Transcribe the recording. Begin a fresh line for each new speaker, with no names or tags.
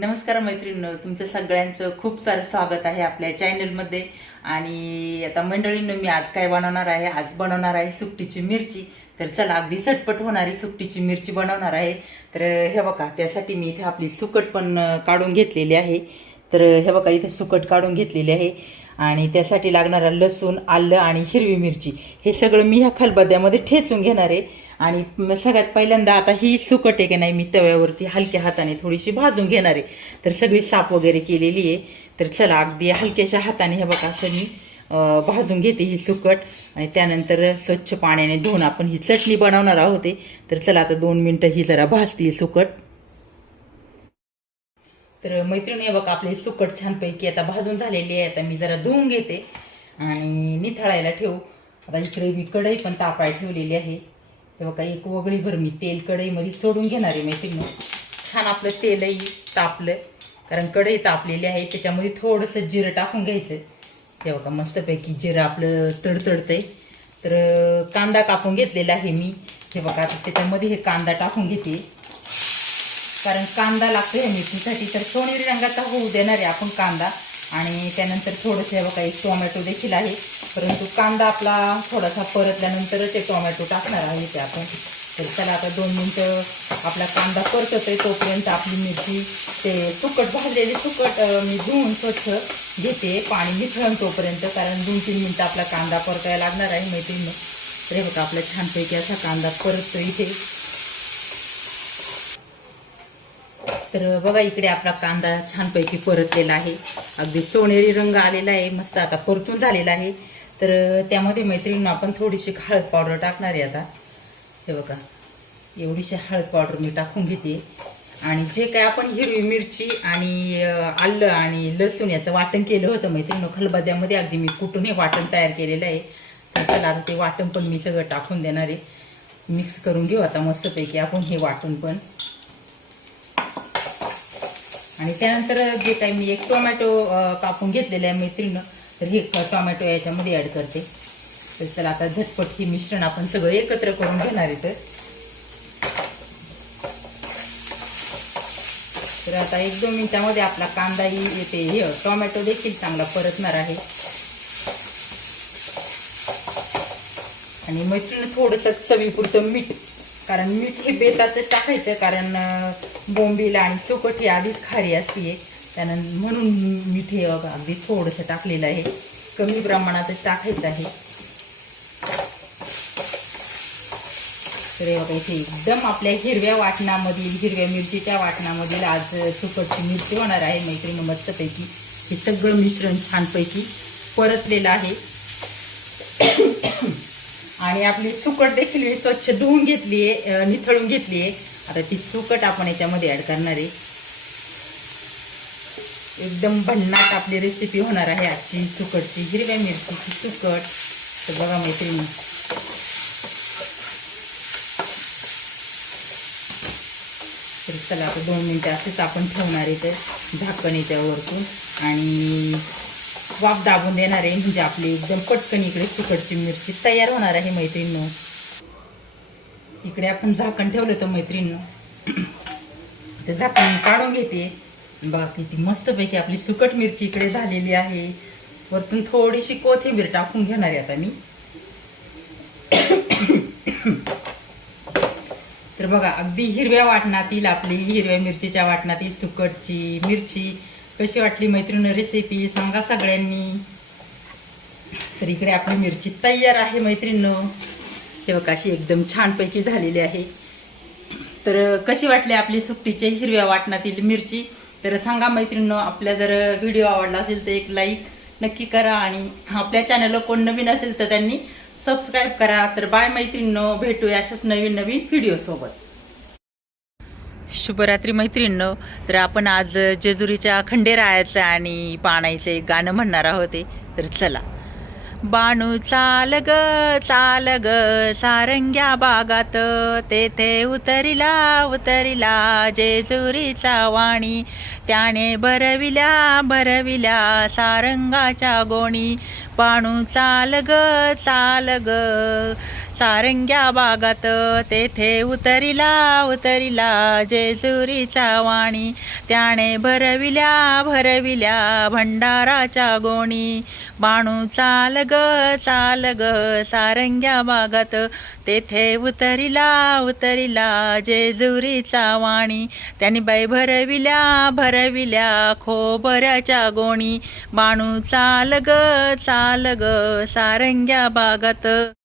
नमस्कार मैत्रिणींनो तुमचं सगळ्यांचं खूप सारं स्वागत आहे आपल्या चॅनलमध्ये. आणि आता मंडळींनो मी आज काय बनवणार आहे? आज बनवणार आहे सुकटीची मिरची. तर चला अगदी झटपट होणारी सुकटीची मिरची बनवणार आहे. तर हे बघा त्यासाठी मी इथे आपली सुकट पण काढून घेतलेली आहे. तर हे बघा इथे सुकट काढून घेतलेली आहे. आणि त्यासाठी लागणारा लसूण आलं आणि हिरवी मिरची. हे सगळं मी ह्या खलबद्यामध्ये ठेचून घेणार आहे. आणि सगळ्यात पहिल्यांदा आता ही सुकट आहे की नाही मी तव्यावरती हलक्या हाताने थोडीशी भाजून घेणार आहे. तर सगळी साफ वगैरे केलेली आहे. तर चला अगदी हलक्याशा हाताने हे बघा असं मी भाजून घेते ही सुकट. आणि त्यानंतर स्वच्छ पाण्याने धुवून आपण ही चटणी बनवणार आहोत तर चला आता दोन मिनटं ही जरा भाजते ही सुकट. तर मैत्रिणी हे बघा आपली सुकट छानपैकी आता भाजून झालेली आहे आता मी जरा धुवून घेते आणि निथळायला ठेवू. आता इकडे मी कढई पण तापाय ठेवलेली आहे. हे बघा एक वगळीभर मी तेल कढईमध्ये सोडून घेणार आहे मैत्रिणी. छान आपलं तेलही तापलं. कारण कढई तापलेली आहे त्याच्यामध्ये थोडंसं जिरं टाकून घ्यायचं. हे बघा मस्तपैकी जिरं आपलं तडतडतंय. तर कांदा कापून घेतलेला आहे मी. हे बघा आता त्याच्यामध्ये हे कांदा टाकून घेते. कारण कांदा लागतो ह्या मिरचीसाठी तर सोनेरी रंगाचा होऊ देणार आहे आपण कांदा. आणि त्यानंतर थोडंसं हे बघा एक टोमॅटो देखील आहे. परंतु कांदा आपला थोडासा परतल्यानंतरच ते टोमॅटो टाकणार आहे ते आपण. तर चला आता दोन मिनटं आपला कांदा परततोय. तोपर्यंत आपली मिरची ते सुकट भाजलेली सुकट मी धुवून स्वच्छ घेते. पाणी निथळण तोपर्यंत कारण दोन तीन मिनटं आपला कांदा परतायला लागणार आहे मैत्रिणी. तर हे बघा आपला छानपैकी असा कांदा परततो इथे. तर बघा इकडे आपला कांदा छानपैकी परतलेला आहे. अगदी सोनेरी रंग आलेला आहे मस्त आता परतून झालेला आहे. तर त्यामध्ये मैत्रिणी आपण थोडीशी हळद पावडर टाकणार आहे आता. हे बघा एवढीशी हळद पावडर मी टाकून घेते. आणि जे काय आपण हिरवी मिरची आणि आलं आणि लसूण याचं वाटण केलं होतं मैत्रिणी खलबद्यामध्ये अगदी मी कुठून हे वाटण तयार केलेलं आहे. तर चला आता ते वाटण पण मी सगळं टाकून देणार आहे. मिक्स करून घेऊ आता मस्तपैकी आपण हे वाटून पण. आणि त्यानंतर जे काही मी एक टोमॅटो कापून घेतलेलं आहे मैत्रिणीनं तर हे टोमॅटो याच्यामध्ये ॲड करते. तर चला आता झटपट हे मिश्रण आपण सगळं एकत्र करून घेणार आहे तर. तर आता एक दोन मिनिटामध्ये आपला कांदाही येते. हे टोमॅटो देखील चांगला परतणार आहे. आणि मैत्रिणी थोडंसं चवीपुरतं मीठ कारण मीठ हे बेताचं टाकायचं कारण बोंबीला आणि सुकट ही आधीच खारी असते. त्यानं म्हणून मीठ हे बघा अगदी थोडंसं टाकलेलं आहे. कमी प्रमाणातच टाकायचं आहे. तर हे बघा इथे एकदम आपल्या हिरव्या वाटणामधील हिरव्या मिरचीच्या वाटणामधील आज सुकटची मिरची होणार आहे. मैत्रिणी मस्तपैकी हे सगळं मिश्रण छानपैकी परतलेलं आहे. आणि आपली सुकट देखील मी स्वच्छ धुवून घेतली आहे निथळून घेतली आहे. आता ती सुकट आपण याच्यामध्ये ऍड करणार आहे. एकदम भन्नाट आपली रेसिपी होणार आहे आजची सुकटची. हिरव्या मिरचीची सुकट. तर बघा मैत्रिणी. तर चला आता दोन मिनटं असंच आपण ठेवणार आहे तर झाकण याच्यावरतून. आणि वाफ दाबून देणार आहे. म्हणजे आपली एकदम पटकन इकडे सुकटची मिरची तयार होणार आहे मैत्रिणीनं. इकडे आपण झाकण ठेवलं होतं मैत्रिणीनं. ते झाकण काढून घेते. बघा किती मस्तपैकी आपली सुकट मिरची इकडे झालेली आहे. वरतून थोडीशी कोथिंबीर टाकून घेणार आहे आता मी. तर बघा अगदी हिरव्या वाटणातील आपली हिरव्या मिरचीच्या वाटणातील सुकटची मिरची कशी वाटली मैत्रीण रेसिपी सांगा सगळ्यांनी. तर इकडे आपली मिरची तयार आहे मैत्रिणीनं तेव्हा बघा एकदम छानपैकी झालेली आहे. तर कशी वाटली आपली सुट्टीचे हिरव्या वाटणातील मिरची? तर सांगा मैत्रिणीनं आपल्या जर व्हिडिओ आवडला असेल तर एक लाईक नक्की करा आणि आपल्या चॅनलला कोण नवीन असेल तर त्यांनी सबस्क्राईब करा. तर बाय मैत्रिणीनं भेटूया अशाच नवीन नवीन व्हिडिओसोबत शुभरात्री मैत्रिणीनो. तर आपण आज जेजुरीच्या खंडेरायाचं आणि पाणायचं एक गाणं म्हणणार आहोत ते तर चला. बाणू चाल ग चाल ग सारंग्या बागात. तेथे उतरिला उतरिला जेजुरीचा वाणी. त्याने भरविल्या भरविल्या सारंगाच्या गोणी. बाणू चाल ग चाल ग सारंग्या बागात तेथे उतरिला उतरिला जेजुरीचा वाणी. त्याने भरविल्या भरविल्या भंडाराच्या गोणी. बाणू चाल ग चाल ग सारंग्या बागात तेथे उतरिला उतरिला जेजुरीचा वाणी. त्यांनी बाई भरविल्या भरविल्या खोबऱ्याच्या गोणी. बाणू चाल ग चाल ग सारंग्या बागात.